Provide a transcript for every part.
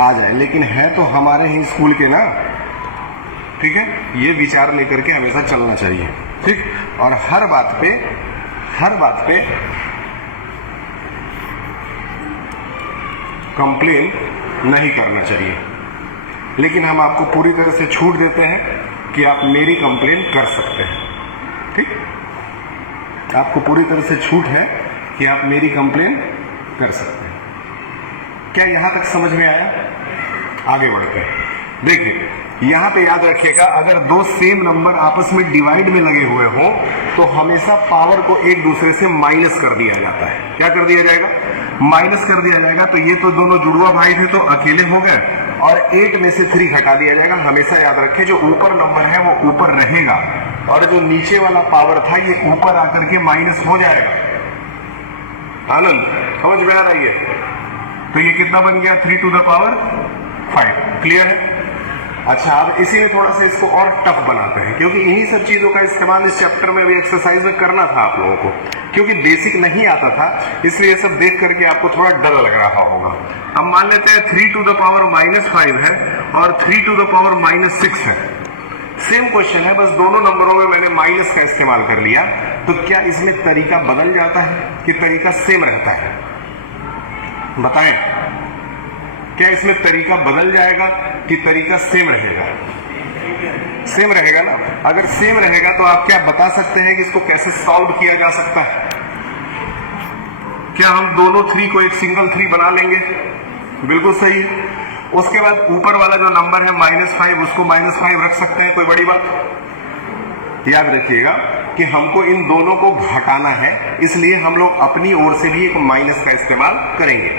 आ जाए, लेकिन है तो हमारे ही स्कूल के ना, ठीक है। ये विचार लेकर के हमेशा चलना चाहिए, ठीक। और हर बात पे कंप्लेन नहीं करना चाहिए, लेकिन हम आपको पूरी तरह से छूट देते हैं कि आप मेरी कंप्लेन कर सकते हैं, ठीक। आपको पूरी तरह से छूट है कि आप मेरी कंप्लेन कर सकते हैं। क्या यहां तक समझ में आया? आगे बढ़ते हैं। देखिए यहां पे याद रखिएगा, अगर दो सेम नंबर आपस में डिवाइड में लगे हुए हो तो हमेशा पावर को एक दूसरे से माइनस कर दिया जाता है। क्या कर दिया जाएगा? माइनस कर दिया जाएगा। तो ये तो दोनों जुड़वा भाई थे तो अकेले हो गए, और 8 में से 3 घटा दिया जाएगा। हमेशा याद रखें, जो ऊपर नंबर है वो ऊपर रहेगा, और जो नीचे वाला पावर था ये ऊपर आकर के माइनस हो जाएगा। आनंद समझ में आ रहा है? तो ये कितना बन गया? 3 to the power 5। क्लियर है? अच्छा, अब इसी में थोड़ा सा इसको और टफ बनाते हैं, क्योंकि इन्हीं सब चीजों का इस्तेमाल इस चैप्टर में भी एक्सरसाइज में करना था आप लोगों को, क्योंकि बेसिक नहीं आता था, इसलिए सब देख करके आपको थोड़ा डर लग रहा होगा। अब मान लेते हैं 3 to the power -5 है और 3 to the power -6 है। सेम क्वेश्चन है, बस दोनों नंबरों में मैंने माइनस का इस्तेमाल कर लिया। तो क्या इसमें तरीका बदल जाता है कि तरीका सेम रहता है? बताएं, क्या इसमें तरीका बदल जाएगा कि तरीका सेम रहेगा? सेम रहेगा ना। अगर सेम रहेगा तो आप क्या बता सकते हैं कि इसको कैसे सॉल्व किया जा सकता है? क्या हम दोनों 3 को एक सिंगल 3 बना लेंगे? बिल्कुल सही है। उसके बाद ऊपर वाला जो नंबर है -5, उसको -5 रख सकते हैं, कोई बड़ी बात? याद रखिएगा कि हमको इन दोनों को घटाना है, इसलिए हम लोग अपनी ओर से भी एक माइनस का इस्तेमाल करेंगे।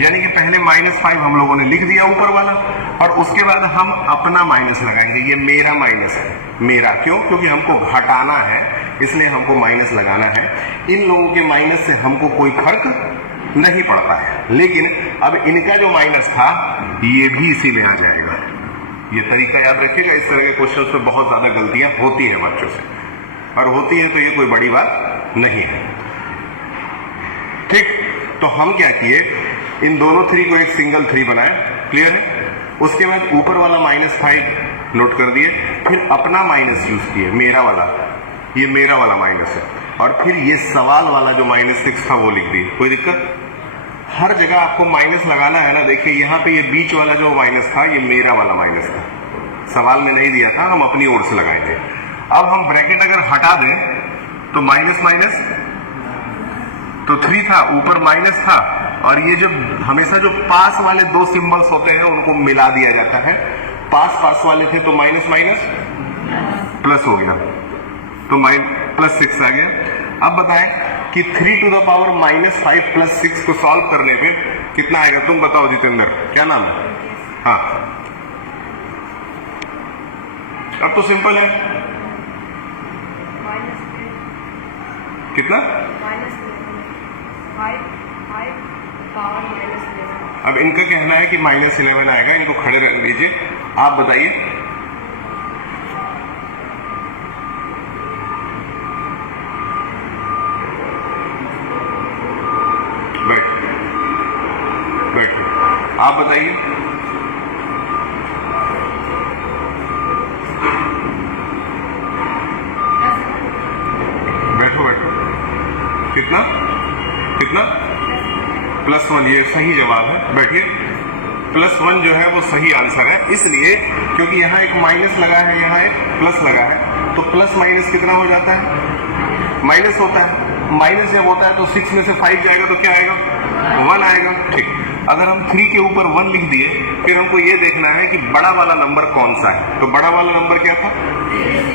यानी कि पहले -5 हम लोगों ने लिख दिया ऊपर वाला, और उसके बाद हम अपना माइनस लगाएंगे। ये मेरा माइनस है, मेरा क्यों? क्योंकि हमको घटाना है, इसलिए हमको माइनस लगाना है। इन लोगों के माइनस से हमको कोई फर्क नहीं पड़ता है, लेकिन अब इनका जो माइनस था ये भी इसी में आ जाएगा। ये तरीका याद रखिएगा। इस तरह के क्वेश्चंस में बहुत ज्यादा गलतियां होती है बच्चों से, और होती है तो ये कोई बड़ी बात नहीं है, ठीक। तो हम क्या किए, इन दोनों 3 को एक सिंगल 3 बनाए। क्लियर है? उसके बाद ऊपर वाला -5 नोट कर दिए, फिर अपना माइनस यूज किए, मेरा वाला, ये मेरा वाला माइनस है, और फिर ये सवाल वाला जो -6 था वो लिख दिए। कोई दिक्कत? हर जगह आपको माइनस लगाना है ना। देखिए यहाँ पे ये बीच वाला जो माइनस था ये मेरा वाला माइनस था, सवाल में नहीं दिया था, हम अपनी ओर से लगाएंगे। अब हम ब्रैकेट अगर हटा दें तो माइनस माइनस तो 3 था, ऊपर माइनस था, और ये जो हमेशा जो पास वाले 2 सिंबल्स होते हैं उनको मिला दिया जाता है। पास वाले थे तो माइनस माइनस प्लस हो गया, तो +6 आ गया। अब बताएं कि 3 to the power -5 + 6 को सॉल्व करने पे कितना आएगा? तुम बताओ जितेंद्र, क्या नाम है? हाँ, अब तो सिंपल है। कितना? अब इनका कहना है कि -11 आएगा। इनको खड़े रख लीजिए, आप बताइए। आप बताइए। बैठो बैठो। कितना कितना? +1। ये सही जवाब है, बैठिए। +1 जो है वो सही आंसर है, इसलिए क्योंकि यहाँ एक माइनस लगा है, यहाँ एक प्लस लगा है, तो प्लस माइनस कितना हो जाता है? माइनस होता है। माइनस जब होता है तो 6 में से 5 जाएगा तो क्या आएगा? 1 आएगा, ठीक। अगर हम 3 के ऊपर 1 लिख दिए, फिर हमको ये देखना है कि बड़ा वाला नंबर कौन सा है। तो बड़ा वाला नंबर क्या था,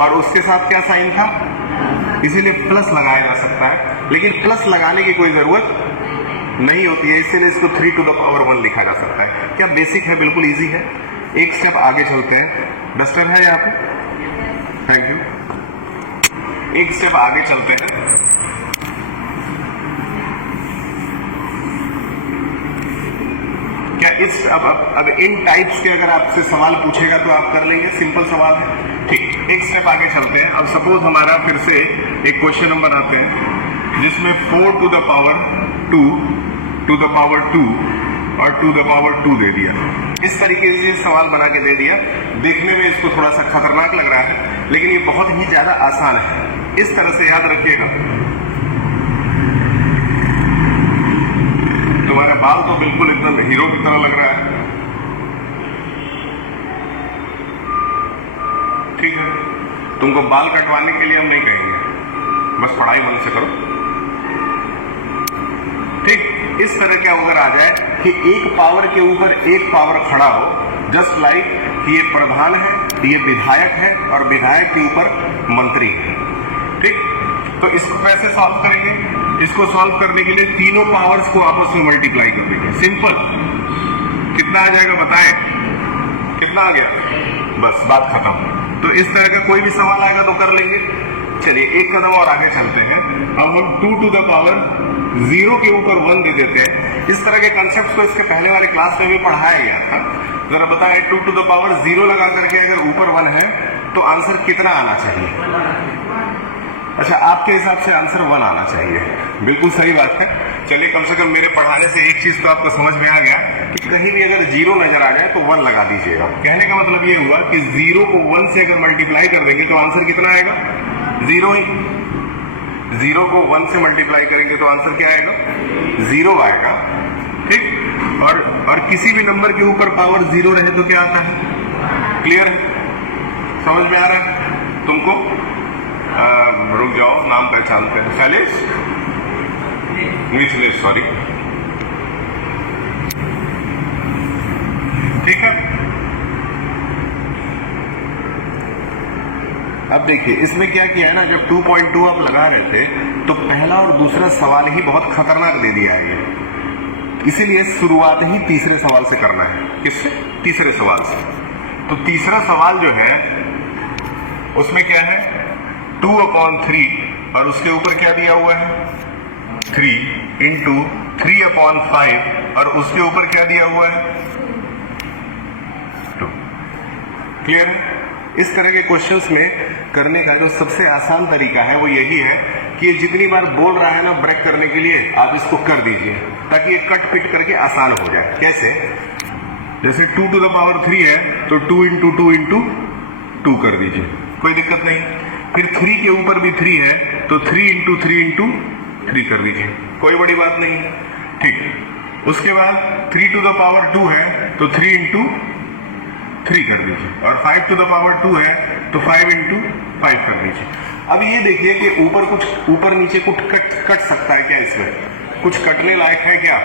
और उसके साथ क्या साइन था, इसीलिए प्लस लगाया जा सकता है, लेकिन प्लस लगाने की कोई जरूरत नहीं होती है, इसीलिए इसको 3 to the power 1 लिखा जा सकता है। क्या बेसिक है, बिल्कुल इजी है। एक स्टेप आगे चलते हैं। डस्टर है यहाँ पे? Thank you. एक स्टेप आगे चलते हैं। क्या इस अब इन टाइप्स के अगर आपसे सवाल पूछेगा तो आप कर लेंगे? सिंपल सवाल है, ठीक। एक स्टेप आगे चलते हैं। अब सपोज हमारा फिर से एक क्वेश्चन नंबर आते हैं जिसमें 4 to the power 2 to the power 2 और 2 द पावर 2 दे दिया। इस तरीके से सवाल बना के दे दिया। देखने में इसको थोड़ा सा खतरनाक लग रहा है, लेकिन ये बहुत ही ज्यादा आसान है। इस तरह से याद रखिएगा। तुम्हारा बाल तो बिल्कुल एकदम हीरो की तरह लग रहा है। ठीक है, तुमको बाल कटवाने के लिए हम नहीं कहेंगे, बस पढ़ाई मन से करो। ठीक, इस तरह क्या अगर आ जाए कि एक पावर के ऊपर एक पावर खड़ा हो, जस्ट लाइक कि ये प्रधान है, ये विधायक है और विधायक के ऊपर मंत्री है। ठीक, तो इसको कैसे सॉल्व करेंगे? इसको सॉल्व करने के लिए तीनों पावर्स को आपस में मल्टीप्लाई कर देंगे। सिंपल। कितना आ जाएगा बताएं? कितना आ गया? बस बात खत्म। तो इस तरह का कोई भी सवाल आएगा तो कर लेंगे। चलिए एक कदम और आगे चलते हैं। अब हम 2 टू द पावर 0 के ऊपर 1 दे देते हैं। इस तरह के कंसेप्ट को इसके पहले वाले क्लास में भी पढ़ाया गया था। जरा बताएं, 2 टू द पावर 0 लगा करके अगर ऊपर 1 है तो आंसर कितना आना चाहिए? अच्छा, आपके हिसाब से आंसर 1 आना चाहिए। बिल्कुल सही बात है। चलिए, कम से कम मेरे पढ़ाने से एक चीज तो आपको समझ में आ गया कि कहीं भी अगर 0 नजर आ जाए तो 1 लगा दीजिएगा। कहने का मतलब ये हुआ कि 0 को 1 से अगर मल्टीप्लाई कर देंगे तो आंसर कितना आएगा? 0 ही। 0 को 1 से मल्टीप्लाई करेंगे तो आंसर क्या आएगा? 0 आएगा। ठीक, और किसी भी नंबर के ऊपर पावर 0 रहे तो क्या आता है? क्लियर है? समझ में आ रहा है तुमको? रुक जाओ, नाम पहचानते हैं। शैलेश, मिथिलेश, सॉरी। ठीक है, अब देखिए इसमें क्या किया है ना, जब 2.2 आप लगा रहे थे तो पहला और दूसरा सवाल ही बहुत खतरनाक दे दिया है ये। इसीलिए शुरुआत ही तीसरे सवाल से करना है। किससे? तीसरे सवाल से। तो तीसरा सवाल जो है उसमें क्या है? 2/3 और उसके ऊपर क्या दिया हुआ है? 3 इंटू 3/5 और उसके ऊपर क्या दिया हुआ है? 2। क्लियर है? इस तरह के क्वेश्चंस में करने का जो सबसे आसान तरीका है वो यही है कि ये जितनी बार बोल रहा है ना ब्रेक करने के लिए, आप इसको कर दीजिए ताकि ये कट पिट करके आसान हो जाए। कैसे? जैसे 2 टू द पावर 3 है तो 2 इंटू 2 इंटू 2 कर दीजिए, कोई दिक्कत नहीं। फिर 3 के ऊपर भी 3 है तो 3 इंटू 3 इंटू 3 कर दीजिए, कोई बड़ी बात नहीं है। ठीक, उसके बाद 3 टू द पावर 2 है तो 3 इंटू 3 कर दीजिए, और 5 टू द पावर 2 है तो 5 इंटू 5 कर दीजिए। अब ये देखिए कि ऊपर नीचे कुछ कट सकता है क्या? इसमें कुछ कटने लायक है क्या?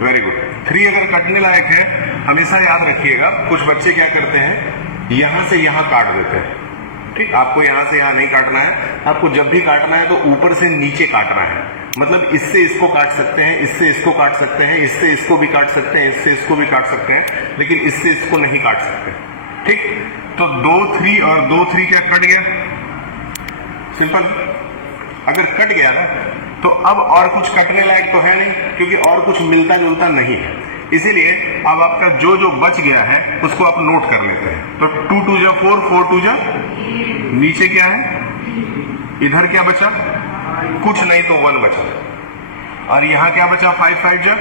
Very good. 3 अगर कटने लायक है, हमेशा याद रखिएगा, कुछ बच्चे क्या करते हैं, यहां से यहां काट देते हैं। ठीक, आपको यहां से यहां नहीं काटना है। आपको जब भी काटना है तो ऊपर से नीचे काटना है। मतलब इससे इसको काट सकते हैं, इससे इसको काट सकते हैं, इससे इसको भी काट सकते हैं, इससे इसको भी काट सकते हैं, लेकिन इससे इसको नहीं काट सकते। ठीक, तो 2 3 और 2 3 क्या कट गया? सिंपल। अगर कट गया ना तो अब और कुछ कटने लायक तो है नहीं, क्योंकि और कुछ मिलता जुलता नहीं है। इसीलिए अब आपका जो जो बच गया है उसको आप नोट कर लेते हैं। तो 2 2 जा 4, 4 2 जा, नीचे क्या है? इधर क्या बचा? कुछ नहीं तो 1 बचा, और यहां क्या बचा? 5 5 जा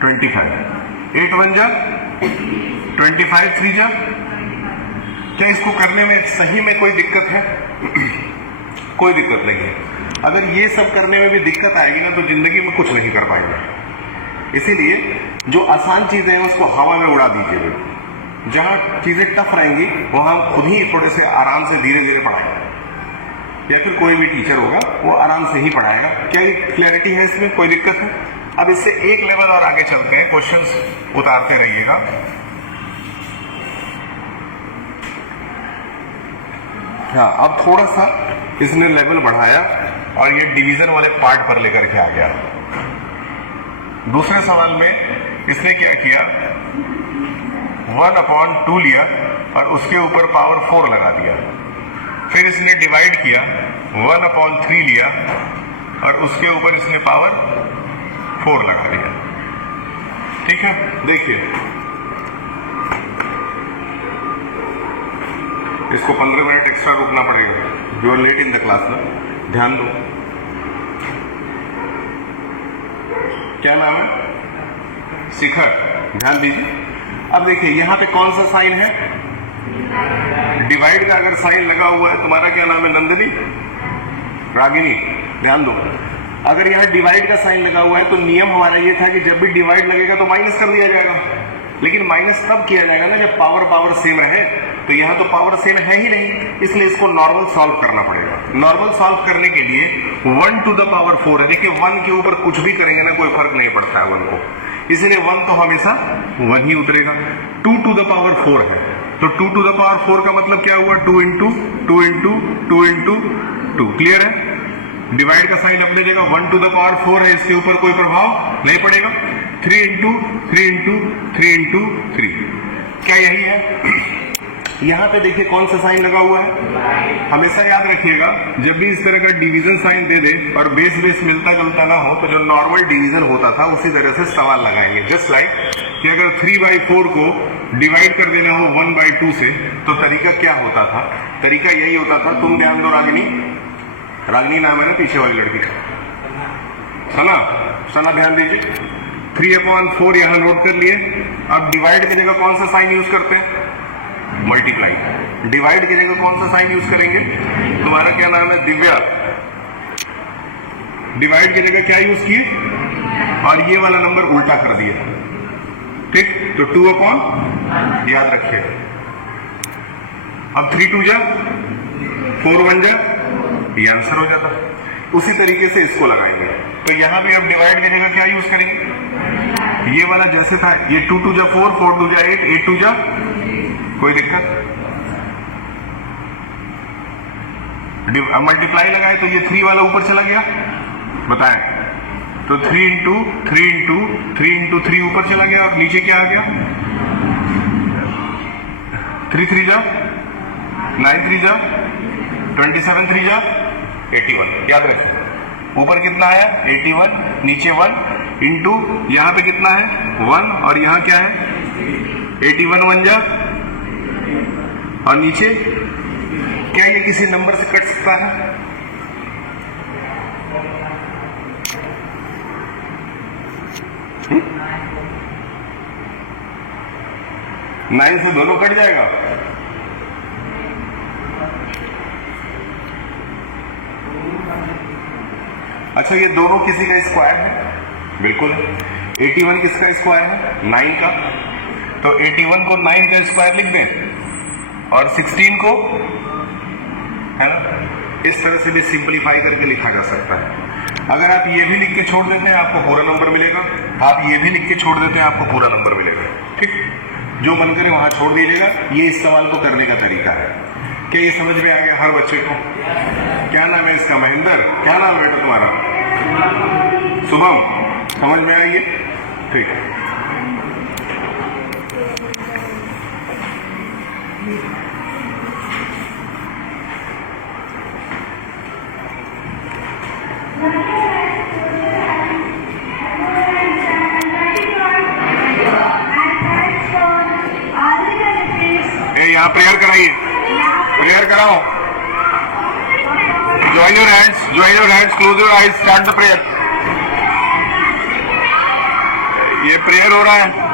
25, 8 1 जा 25, 3 जा। क्या इसको करने में सही में कोई दिक्कत है? कोई दिक्कत नहीं है। अगर ये सब करने में भी दिक्कत आएगी ना तो जिंदगी में कुछ नहीं कर पाएंगे। इसीलिए जो आसान चीजें हैं उसको हवा में उड़ा दीजिए। जहां चीजें टफ रहेंगी वहां हम खुद ही थोड़े से आराम से धीरे धीरे पढ़ाएंगे, या फिर कोई भी टीचर होगा वो आराम से ही पढ़ाएगा। क्या क्लैरिटी है इसमें? कोई दिक्कत है? अब इससे एक लेवल और आगे चलते हैं, क्वेश्चंस उतारते रहिएगा। हाँ, अब थोड़ा सा इसने लेवल बढ़ाया और ये डिवीजन वाले पार्ट पर लेकर के आ गया। दूसरे सवाल में इसने क्या किया? 1/2 लिया और उसके ऊपर पावर 4 लगा दिया। फिर इसने डिवाइड किया, 1/3 लिया और उसके ऊपर इसने पावर 4 लगा दिया। ठीक है, देखिए इसको 15 मिनट एक्स्ट्रा रुकना पड़ेगा। You are late in the class ना, ध्यान दो। क्या नाम है? शिखर, ध्यान दीजिए। अब देखिए यहाँ पे कौन सा साइन है, डिवाइड का अगर साइन लगा हुआ है, तुम्हारा क्या नाम है, नंदिनी, रागिनी, ध्यान दो। अगर यहाँ डिवाइड का साइन लगा हुआ है तो नियम हमारा ये था कि जब भी डिवाइड लगेगा तो माइनस कर दिया जाएगा, लेकिन माइनस तब किया जाएगा ना जब पावर सेम रहे। तो यहाँ तो पावर सेम है ही नहीं, इसलिए इसको नॉर्मल सॉल्व करना पड़ेगा। नॉर्मल सॉल्व करने के लिए 1 to the power 4 है। देखिए 1 के ऊपर कुछ भी करेंगे ना कोई फर्क नहीं पड़ता है 1 को, इसलिए 1 तो हमेशा 1 ही उतरेगा। 2 to the power 4 है, तो 2 to the power 4 का मतलब क्या हुआ, 2 into 2 into 2 into 2। क्लियर है? डिवाइड का साइन अपनी जगह, 1 to the power 4 है, इसके ऊपर कोई प्रभाव नहीं पड़ेगा। 3 into 3 into 3 into 3, क्या यही है? यहाँ पे देखिए कौन सा साइन लगा हुआ है। हमेशा याद रखिएगा जब भी इस तरह का डिवीजन साइन दे दे और बेस मिलता जुलता ना हो, तो जो नॉर्मल डिवीजन होता था उसी तरह से सवाल लगाएंगे। जस्ट लाइक कि अगर 3/4 को डिवाइड कर देना हो 1/2 से, तो तरीका क्या होता था? तरीका यही होता था, तुम ध्यान दो रागिनी, रागिनी नाम है ना पीछे वाली लड़की का, सना ध्यान दीजिए। 3/4 यहाँ नोट कर लिए। अब डिवाइड की जगह कौन सा साइन यूज करते हैं, मल्टीप्लाई। डिवाइड की जगह कौन सा साइन यूज करेंगे, तुम्हारा क्या नाम है, दिव्या। डिवाइड की जगह क्या यूज किए, और ये वाला नंबर उल्टा कर दिया, ठीक। तो 2/, याद रखिए। अब 3 2 जा 4 1 जा, ये आंसर हो जाता। उसी तरीके से इसको लगाएंगे। तो यहां भी अब डिवाइड की जगह क्या यूज करेंगे, ये वाला जैसे था, ये 2 2 जा 4 4 2 जा 8 8 2 जा, कोई दिक्कत? मल्टीप्लाई लगाए तो ये 3 वाला ऊपर चला गया, बताएं। तो 3 into 3 into 3 into 3 ऊपर चला गया, और नीचे क्या आ गया, 3 3 जा 9 3 जा 27 3 जा 81। याद रखें ऊपर कितना है 81, नीचे 1 इंटू यहां पे कितना है 1, और यहां क्या है 81 1 जा, और नीचे क्या ये किसी नंबर से कट सकता है, नाइन से दोनों कट जाएगा। अच्छा ये दोनों किसी का स्क्वायर है, बिल्कुल है। 81 किसका स्क्वायर है, 9 का। तो 81 को 9 का स्क्वायर लिख दें, और 16 को, है ना, इस तरह से भी सिंपलीफाई करके लिखा जा सकता है। अगर आप ये भी लिख के छोड़ देते हैं आपको पूरा नंबर मिलेगा, आप ये भी लिख के छोड़ देते हैं आपको पूरा नंबर मिलेगा, ठीक। जो मन करे वहां छोड़ दीजिएगा। ये इस सवाल को करने का तरीका है। क्या ये समझ में आ गया हर बच्चे को? क्या नाम है इसका, महेंद्र, क्या नाम है बेटा तुम्हारा, शुभम, समझ में आएगी, ठीक। यहाँ प्रेयर कराइए, प्रेयर कराओ। Join your hands, close your eyes, start the prayer. ये प्रेयर हो रहा है।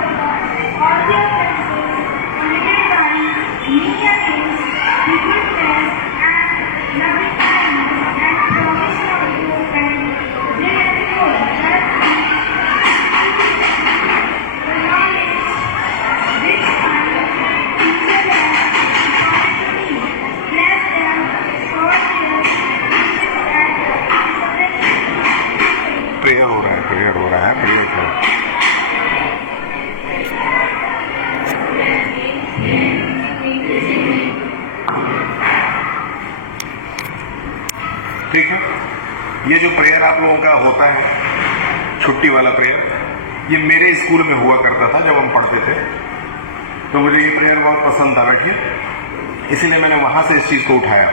प्रेयर हो रहा है, प्रेयर करो। ठीक है, ये जो प्रेयर आप लोगों का होता है छुट्टी वाला प्रेयर, ये मेरे स्कूल में हुआ करता था जब हम पढ़ते थे, तो मुझे ये प्रेयर बहुत पसंद था, बैठिए, इसलिए मैंने वहां से इस चीज को उठाया।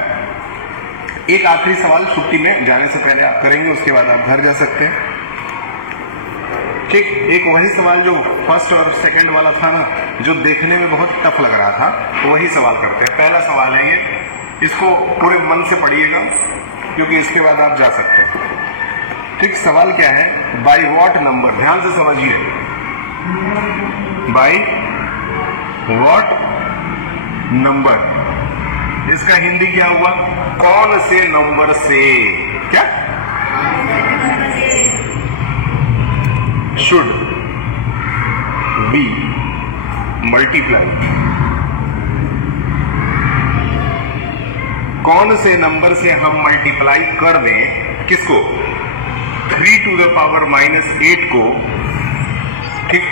एक आखिरी सवाल छुट्टी में जाने से पहले आप करेंगे, उसके बाद आप घर जा सकते हैं, ठीक। एक वही सवाल जो फर्स्ट और सेकंड वाला था ना, जो देखने में बहुत टफ लग रहा था, वही सवाल करते हैं। पहला सवाल है ये, इसको पूरे मन से पढ़िएगा क्योंकि इसके बाद आप जा सकते हैं, ठीक। सवाल क्या है, बाय व्हाट नंबर, ध्यान से समझिए, बाई व्हाट नंबर। इसका हिंदी क्या हुआ? कौन से नंबर से, क्या शुड बी मल्टीप्लाई, कौन से नंबर से हम मल्टीप्लाई कर दें किसको? 3 to the power -8 को, ठीक,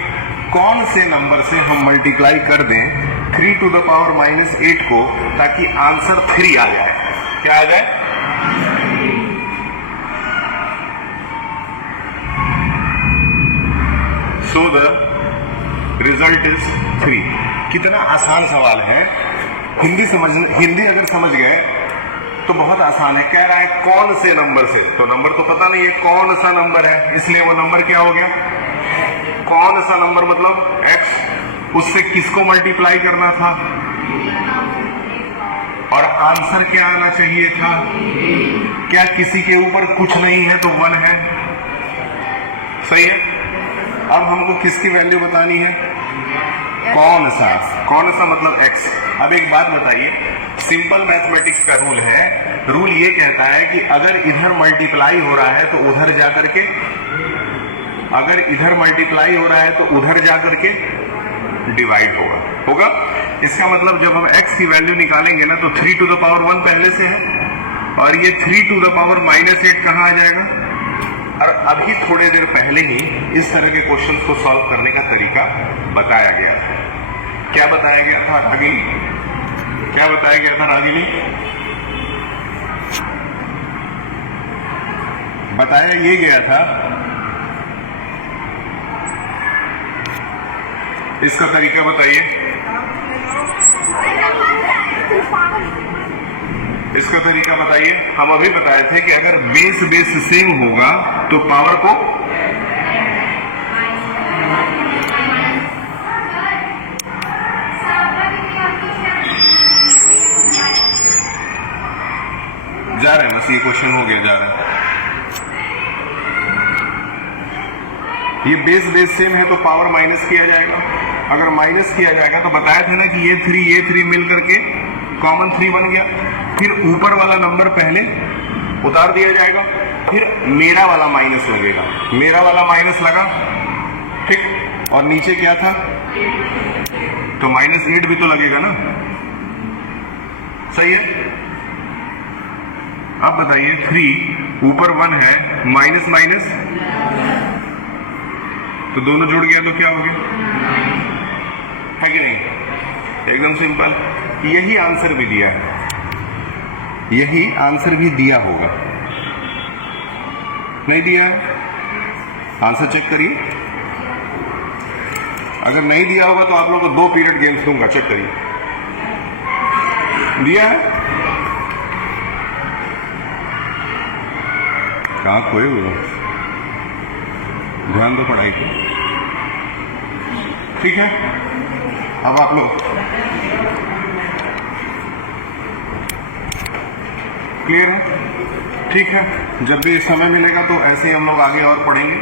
कौन से नंबर से हम मल्टीप्लाई कर दें 3 to the power -8 को, ताकि आंसर 3 आ जाए। क्या आ जाए? So the result is 3। कितना आसान सवाल है। हिंदी अगर समझ गए तो बहुत आसान है। कह रहा है कौन से नंबर से, तो नंबर तो पता नहीं है कौन सा नंबर है, इसलिए वो नंबर क्या हो गया? कौन सा नंबर मतलब x, उससे किसको मल्टीप्लाई करना था और आंसर क्या आना चाहिए था? क्या किसी के ऊपर कुछ नहीं है तो 1 है, सही है। अब हमको किसकी वैल्यू बतानी है? कौन सा मतलब x। अब एक बात बताइए, सिंपल मैथमेटिक्स का रूल है, रूल ये कहता है कि अगर इधर मल्टीप्लाई हो रहा है तो उधर जाकर के, अगर इधर मल्टीप्लाई हो रहा है तो उधर जाकर के डिवाइड होगा। इसका मतलब जब हम x की वैल्यू निकालेंगे ना तो 3 to the power 1 पहले से है और ये 3 to the power -8 कहाँ आ जाएगा? और अभी थोड़े देर पहले ही इस तरह के क्वेश्चन को सॉल्व करने का तरीका बताया गया था। क्या बताया गया था रागिनी? क्या बताया गया था रागिनी? बताया ये गया था, इसका तरीका बताइए। इसका तरीका बताइए। हम अभी बताए थे कि अगर बेस सेम होगा तो पावर को जा रहा है, बस ये क्वेश्चन हो गया, जा रहा है। ये बेस सेम है तो पावर माइनस किया जाएगा। अगर माइनस किया जाएगा तो बताया था ना कि ये 3 मिल करके कॉमन 3 बन गया, फिर ऊपर वाला नंबर पहले उतार दिया जाएगा, फिर मेरा वाला माइनस लगेगा, मेरा वाला माइनस लगा, ठीक, और नीचे क्या था तो -8 भी तो लगेगा ना, सही है। अब बताइए 3 ऊपर 1 है, माइनस तो दोनों जुड़ गया तो क्या हो गया, है कि नहीं? एकदम सिंपल। यही आंसर भी दिया है, यही आंसर भी दिया होगा, नहीं दिया है? आंसर चेक करिए। अगर नहीं दिया होगा तो आप लोगों को 2 पीरियड गेम्स दूंगा, चेक करिए। दिया है? कहाँ खोए हुए हो? ध्यान दो पढ़ाई को, ठीक है। अब आप लोग क्लियर है? ठीक है, जब भी समय मिलेगा तो ऐसे ही हम लोग आगे और पढ़ेंगे।